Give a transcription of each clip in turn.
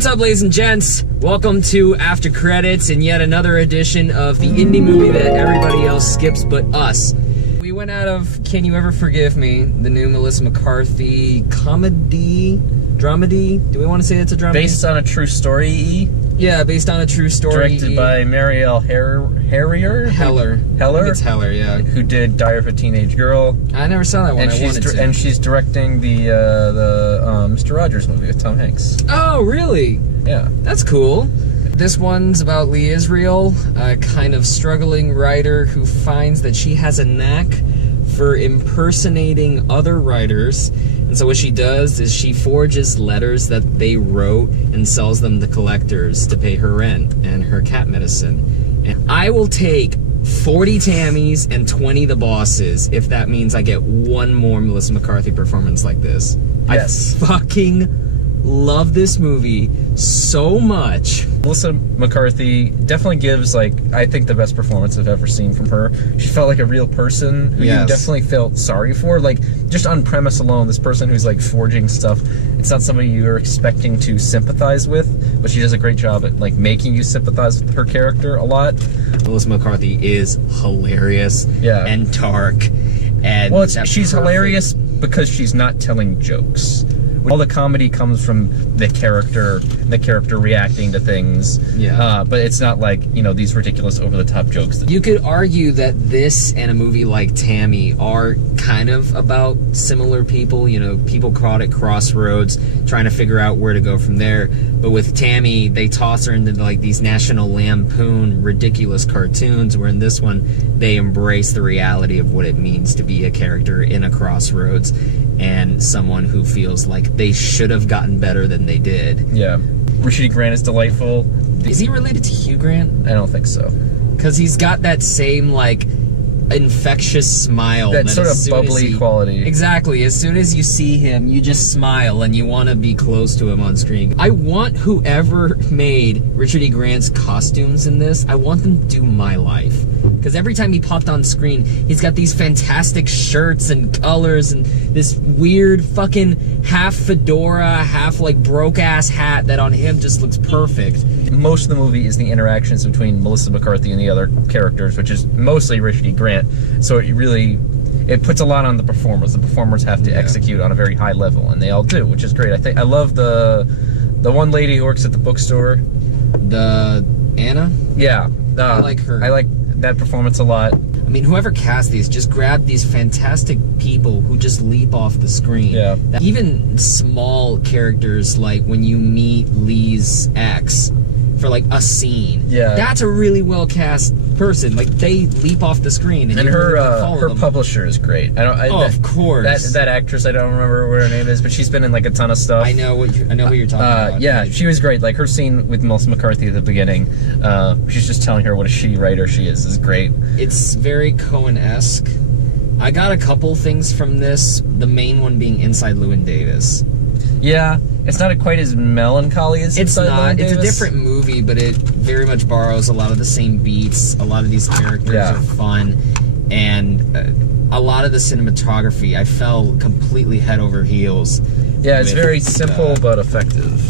What's up, ladies and gents? Welcome to After Credits and yet another edition of the indie movie that everybody else skips but us. We went out of Can You Ever Forgive Me, the new Melissa McCarthy dramedy? Do we want to say it's a dramedy? Based on a true story. Yeah, based on a true story. Directed by Marielle Heller. I think it's Heller, yeah. Who did Diary of a Teenage Girl. I never saw that one. And I wanted to. And she's directing the Mr. Rogers movie with Tom Hanks. Oh, really? Yeah. That's cool. This one's about Lee Israel, a kind of struggling writer who finds that she has a knack for impersonating other writers. And so what she does is she forges letters that they wrote and sells them to collectors to pay her rent and her cat medicine. And I will take 40 Tammys and 20 The Bosses if that means I get one more Melissa McCarthy performance like this. Yes. I fucking love this movie so much. Melissa McCarthy definitely gives, like, I think the best performance I've ever seen from her. She felt like a real person who you definitely felt sorry for. Like, just on premise alone, this person who's, like, forging stuff, it's not somebody you're expecting to sympathize with, but she does a great job at, like, making you sympathize with her character a lot. Melissa McCarthy is hilarious and dark. And well, she's hilarious because she's not telling jokes. All the comedy comes from the character reacting to things. Yeah. But it's not like, you know, these ridiculous over-the-top jokes. You could argue that this and a movie like Tammy are kind of about similar people. You know, people caught at crossroads, trying to figure out where to go from there. But with Tammy, they toss her into, like, these National Lampoon ridiculous cartoons, where in this one, they embrace the reality of what it means to be a character in a crossroads and someone who feels like they should have gotten better than they did. Yeah. Richard E. Grant is delightful. Is he related to Hugh Grant? I don't think so. Because he's got that same, like, infectious smile. That sort of bubbly quality. Exactly. As soon as you see him, you just smile and you want to be close to him on screen. I want whoever made Richard E. Grant's costumes in this, I want them to do my life. Because every time he popped on screen, he's got these fantastic shirts and colors and this weird fucking half fedora, half like broke-ass hat that on him just looks perfect. Most of the movie is the interactions between Melissa McCarthy and the other characters, which is mostly Richard E. Grant. So it puts a lot on the performers. The performers have to execute on a very high level, and they all do, which is great. I love the one lady who works at the bookstore. The Anna? Yeah. I like her. I like that performance a lot. I mean, whoever cast these, just grab these fantastic people who just leap off the screen. Yeah. Even small characters, like when you meet Lee's ex for like a scene. Yeah. That's a really well cast person. Like, they leap off the screen, and her publisher is great. Of course. That actress, I don't remember what her name is, but she's been in like a ton of stuff. I know who you're talking about. Yeah, she was great. Like, her scene with Melissa McCarthy at the beginning, she's just telling her what a shitty writer she is great. It's very Coen-esque. I got a couple things from this, the main one being Inside Llewyn Davis. Yeah, it's not quite as melancholy as Inside Llewyn Davis. It's a different movie, but it very much borrows a lot of the same beats. A lot of these characters are fun, and a lot of the cinematography, I fell completely head over heels. Yeah, it's very simple but effective.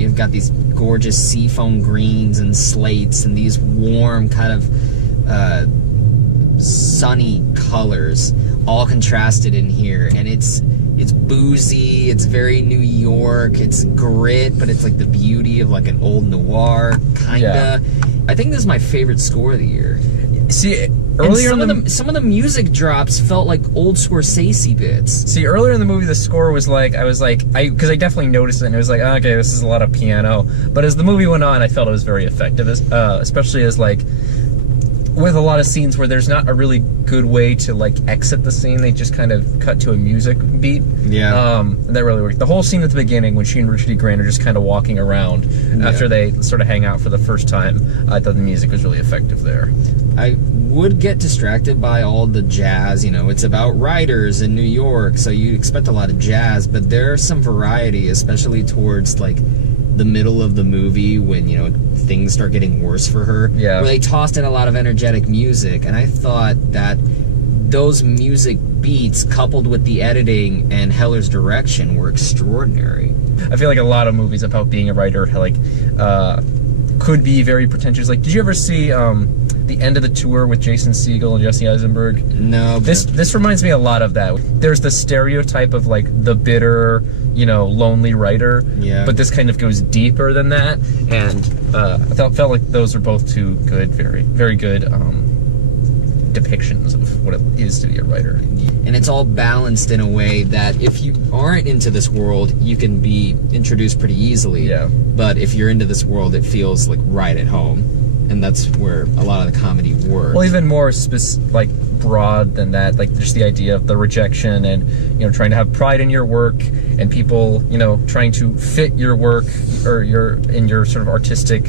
You've got these gorgeous seafoam greens and slates and these warm kind of sunny colors all contrasted in here, and it's boozy, it's very New York, it's grit, but it's like the beauty of like an old noir, kinda. Yeah. I think this is my favorite score of the year. See, earlier some of the music drops felt like old Scorsese bits. See, earlier in the movie, the score was like, because I definitely noticed it, and it was like, oh, okay, this is a lot of piano. But as the movie went on, I felt it was very effective, especially as like, with a lot of scenes where there's not a really good way to like exit the scene, they just kind of cut to a music beat. Yeah. And that really worked. The whole scene at the beginning when she and Richard E. Grant are just kind of walking around after they sort of hang out for the first time, I thought the music was really effective there. I would get distracted by all the jazz, you know, it's about writers in New York, so you expect a lot of jazz, but there's some variety, especially towards like the middle of the movie when, you know, things start getting worse for her. Yeah. Where they tossed in a lot of energetic music, and I thought that those music beats coupled with the editing and Heller's direction were extraordinary. I feel like a lot of movies about being a writer, like, could be very pretentious. Like, did you ever see the end of the tour with Jason Segel and Jesse Eisenberg? No. This reminds me a lot of that. There's the stereotype of like the bitter, you know, lonely writer. Yeah. But this kind of goes deeper than that, and I felt like those are both two good, very, very good depictions of what it is to be a writer. And it's all balanced in a way that if you aren't into this world, you can be introduced pretty easily. Yeah. But if you're into this world, it feels like right at home. And that's where a lot of the comedy works. Well, even more like broad than that, like just the idea of the rejection and, you know, trying to have pride in your work and people, you know, trying to fit your work or your sort of artistic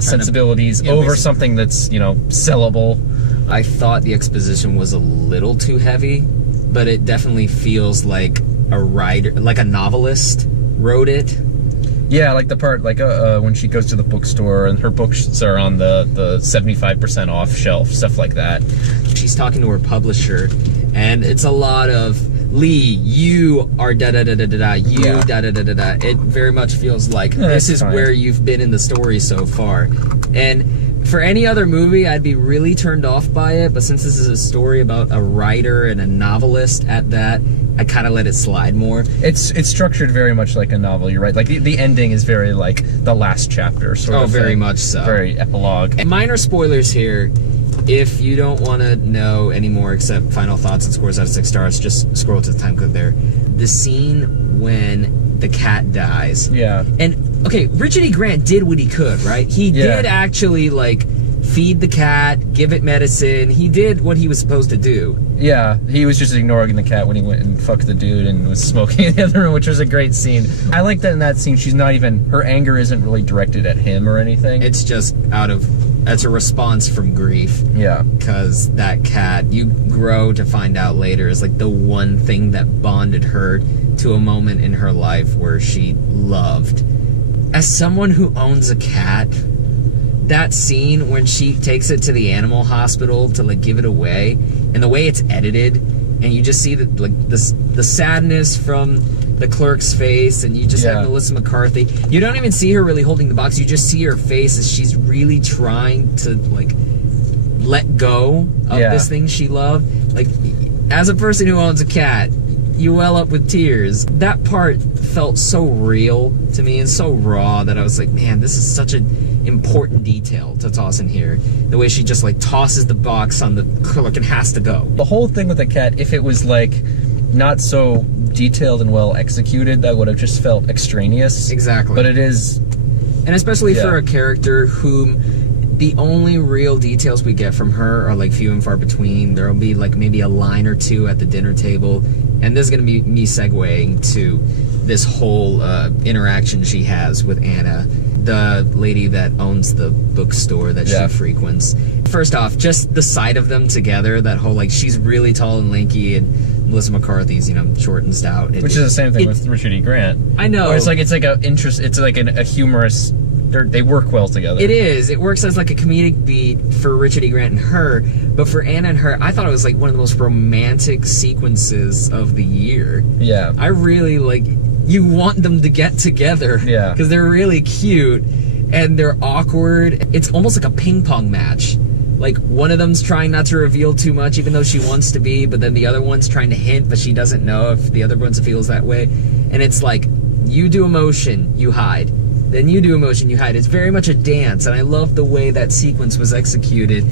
sensibilities over something that's, you know, sellable. I thought the exposition was a little too heavy, but it definitely feels like a writer, like a novelist wrote it. Yeah, like the part, like when she goes to the bookstore and her books are on the 75% off shelf, stuff like that. She's talking to her publisher, and it's a lot of, Lee, you are da-da-da-da-da-da, you da-da-da-da-da. It very much feels like this is where you've been in the story so far. And for any other movie, I'd be really turned off by it, but since this is a story about a writer and a novelist at that, I kind of let it slide more. It's structured very much like a novel, you're right. Like, the ending is very like the last chapter, sort of. Oh, very much so. Very epilogue. And minor spoilers here. If you don't want to know any more except final thoughts and scores out of 6 stars, just scroll to the time code there. The scene when the cat dies. Yeah. And, okay, Richard E. Grant did what he could, right? He did actually, like, feed the cat, give it medicine. He did what he was supposed to do. Yeah, he was just ignoring the cat when he went and fucked the dude and was smoking in the other room, which was a great scene. I like that in that scene, she's not even, her anger isn't really directed at him or anything. It's just that's a response from grief. Yeah. Because that cat, you grow to find out later, is like the one thing that bonded her to a moment in her life where she loved. As someone who owns a cat, that scene when she takes it to the animal hospital to like give it away, and the way it's edited, and you just see the sadness from the clerk's face, and you just have Melissa McCarthy. You don't even see her really holding the box. You just see her face as she's really trying to like let go of this thing she loved. Like, as a person who owns a cat, you well up with tears. That part felt so real to me and so raw that I was like, man, this is such an important detail to toss in here. The way she just like tosses the box on the clerk and has to go. The whole thing with the cat, if it was like not so detailed and well executed, that would have just felt extraneous. Exactly. But it is... And especially for a character whom the only real details we get from her are like few and far between. There'll be like maybe a line or two at the dinner table, and this is going to be me segueing to this whole interaction she has with Anna, the lady that owns the bookstore that she frequents. First off, just the sight of them together, that whole like, she's really tall and lanky, and Melissa McCarthy's, you know, short and stout. Which is the same thing with Richard E. Grant. I know. Where it's like a humorous... They work well together. It is. It works as like a comedic beat for Richard E. Grant and her, but for Anna and her, I thought it was like one of the most romantic sequences of the year. Yeah. I really like... You want them to get together. Yeah. Because they're really cute, and they're awkward. It's almost like a ping pong match. Like, one of them's trying not to reveal too much, even though she wants to be, but then the other one's trying to hint, but she doesn't know if the other one feels that way. And it's like, you do emotion, you hide. Then you do emotion, you hide. It's very much a dance, and I love the way that sequence was executed.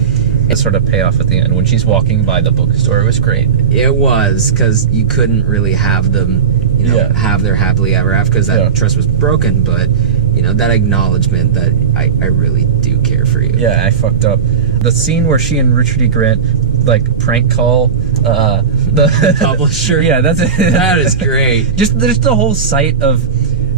The sort of payoff at the end when she's walking by the bookstore, it was great. It was, because you couldn't really have them, you know, have their happily ever after, because that trust was broken, but, you know, that acknowledgement that I really do care for you. Yeah, I fucked up. The scene where she and Richard E. Grant, like, prank call the publisher. Yeah, that's it. That is great. Just the whole sight of...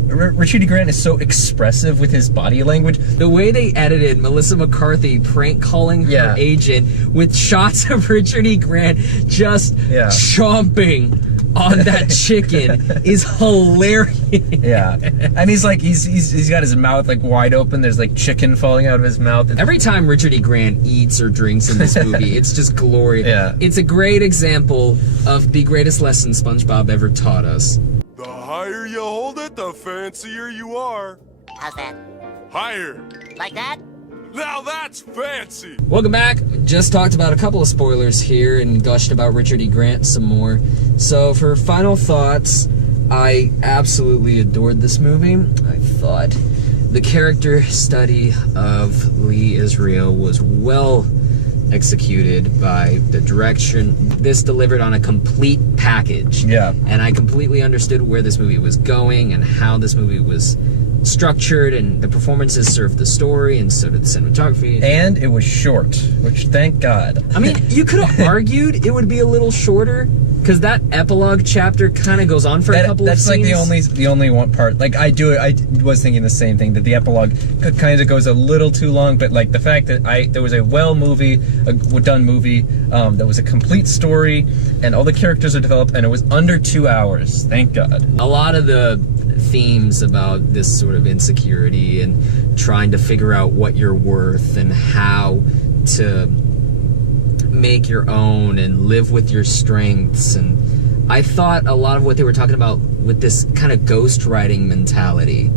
Richard E. Grant is so expressive with his body language. The way they edited Melissa McCarthy prank calling her agent with shots of Richard E. Grant just chomping on that chicken is hilarious. Yeah, and he's like he's got his mouth like wide open. There's like chicken falling out of his mouth. Every time Richard E. Grant eats or drinks in this movie, it's just glorious. Yeah, it's a great example of the greatest lesson SpongeBob ever taught us. The higher you hold it, the fancier you are. How's that? Higher. Like that? Now that's fancy. Welcome back. Just talked about a couple of spoilers here and gushed about Richard E. Grant some more. So for final thoughts, I absolutely adored this movie. I thought the character study of Lee Israel was well executed by the direction. This delivered on a complete package. Yeah. And I completely understood where this movie was going and how this movie was structured, and the performances served the story, and so did the cinematography. And it was short, which thank God. I mean, you could have argued it would be a little shorter, because that epilogue chapter kind of goes on for a couple of scenes. That's like the only one part. Like I was thinking the same thing, that the epilogue kind of goes a little too long. But like the fact that there was a done movie that was a complete story, and all the characters are developed, and it was under 2 hours. Thank God. A lot of the themes about this sort of insecurity and trying to figure out what you're worth and how to make your own and live with your strengths. And I thought a lot of what they were talking about with this kind of ghostwriting mentality,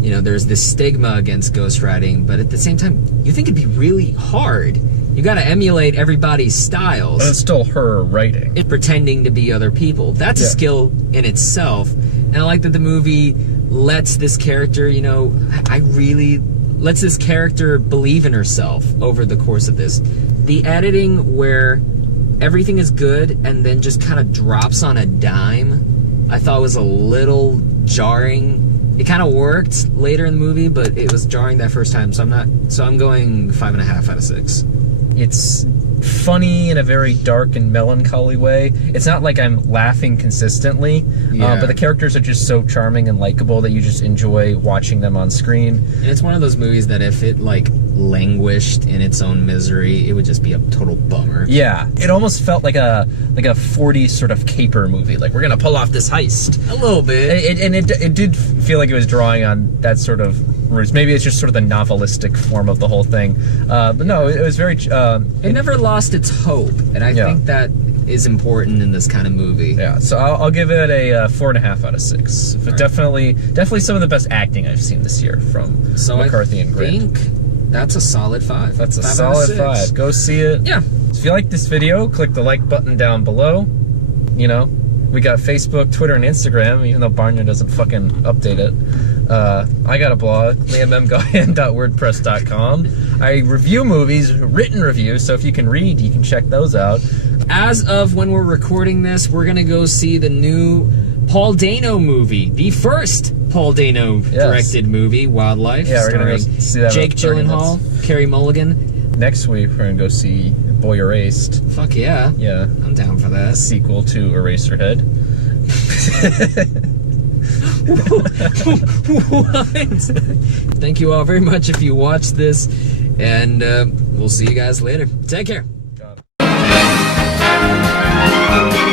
you know, there's this stigma against ghostwriting, but at the same time you think it'd be really hard. You gotta emulate everybody's styles. But it's still her writing. It's pretending to be other people. That's a skill in itself. And I like that the movie lets this character, you know, lets this character believe in herself over the course of this. The editing where everything is good and then just kind of drops on a dime, I thought was a little jarring. It kind of worked later in the movie, but it was jarring that first time, so I'm going 5.5 out of 6. It's funny in a very dark and melancholy way. It's not like I'm laughing consistently, but the characters are just so charming and likable that you just enjoy watching them on screen. And it's one of those movies that if it like languished in its own misery, it would just be a total bummer. Yeah, it almost felt like a 40s sort of caper movie. Like, we're gonna pull off this heist. A little bit. It did feel like it was drawing on that sort of roots. Maybe it's just sort of the novelistic form of the whole thing. But no, it was very... it never lost its hope, and I think that is important in this kind of movie. Yeah, so I'll give it a 4.5 out of 6. But definitely some of the best acting I've seen this year from McCarthy and Grant. I think that's a solid 5. That's a solid 5. Go see it. Yeah. If you like this video, click the like button down below. You know, we got Facebook, Twitter, and Instagram, even though Barney doesn't fucking update it. I got a blog, liammguyan.wordpress.com. I review movies, written reviews, so if you can read, you can check those out. As of when we're recording this, we're gonna go see the new Paul Dano movie, the first Paul Dano directed movie, Wildlife. Yeah, we're gonna go see that. Jake Gyllenhaal, Carey Mulligan. Next week, we're gonna go see Boy Erased. Fuck yeah. Yeah. I'm down for that. Sequel to Eraserhead. What? Thank you all very much if you watched this, and we'll see you guys later. Take care. Got it.